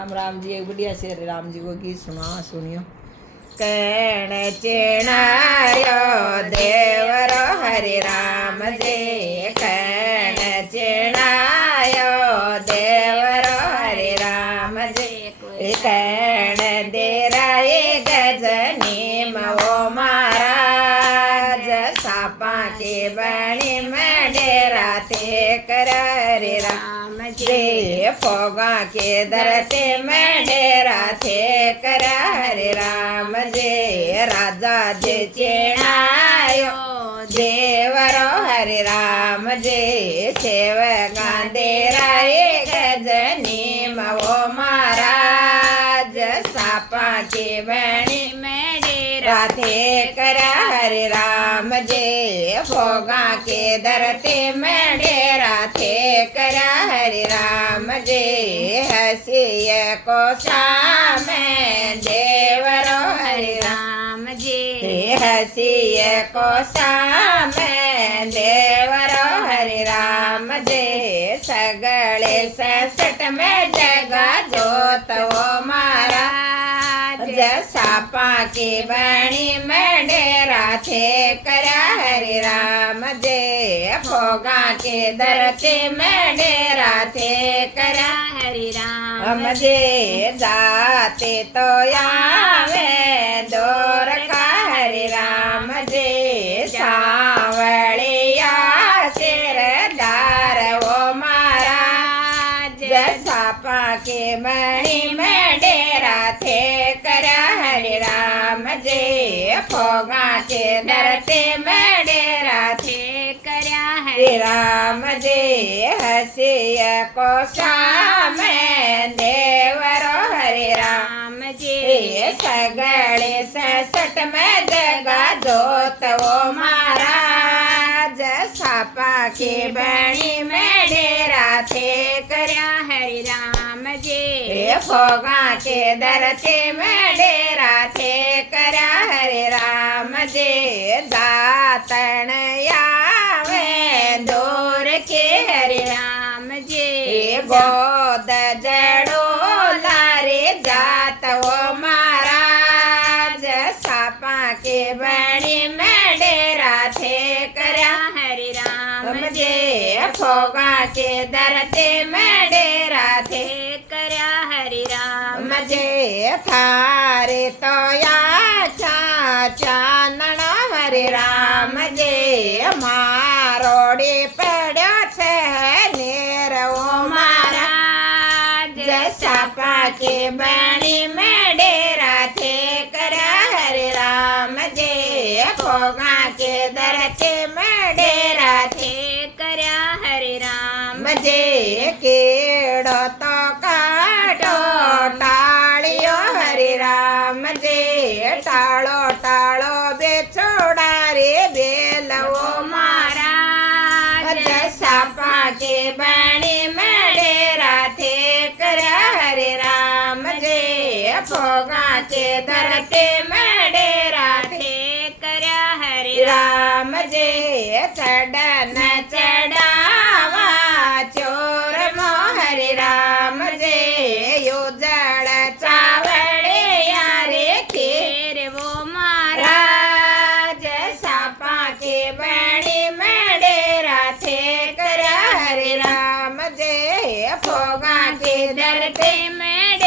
राम जी एक बढ़िया शेर राम जी को गीत सुनियो। कण चिणायो देवरो हरि राम जी, कण चिणायो देवरो हरि राम जी, कण देराए गजनी मवो महाराज, सापा के बणी में डेरा थे कर हरि राम जी, फोगा के दरते में डेरा थे कर हरि राम जी, राजा जी चिणायो देवरो हरि राम जी, सेवका देराए गजनी मवो महाराज, सापा के बणी में डेरा थे कर हरि राम जी, फोगा के दरते में डेरा थे कर हरि राम जी, हसीय को शाम देवरो हरि राम जी, हसीय को शाम देवरो हरि राम जी, सगळे 66 में जगा जोत वो महाराज, सापा की बणी में डेरा थे कर हरि राम जी, फोगा के दरते में डेरा थे कर हरि राम जी, जाते तो आवे दूर का हरि राम जी, सांवलिया सिरदार वो महाराज, सापा के बणी में डेरा थे कर हरि राम जी, फोगा के दरते में डेरा थे कर हरि राम जी, हसीय को शाम देवरो हरि राम जी, सगळे 66 में जगा जोत वो महाराज, सापा की बणी में डेरा थे कर हरि राम जी, फोगा के दरते में डेरा थे कर हरि राम जी, दातन आवे दूर के हरि राम जी, गोद जड़ो लारे जात वो महाराज, सापा के बणी में डेरा थे कर हरि राम जी, फोगा के दरते में डेरा थे कर हरि राम जी, थारे तो या चानण हरि राम जी, मारोड़ी पड़ो छे नेर वो महाराज, सापा के बणी में डेरा थे कर हरि राम जी, फोगा के दरते में डेरा थे कर हरि राम जी, केड़ो तो काटो टाळियो हरि राम जी, टाळो टाळो बेछोड़ा रे बेलवो महाराज, सापा के बणी में डेरा थे कर हरि राम जी, फोगा के दरते में डेरा थे कर हरि राम जी, चढ़न चढ़ावा चोर मो हरि राम जी, उजड़ चावड़े यारे खीर वो महाराज, सापा के बणी में डेरा थे कर हरि राम जी, फोगा के दरते में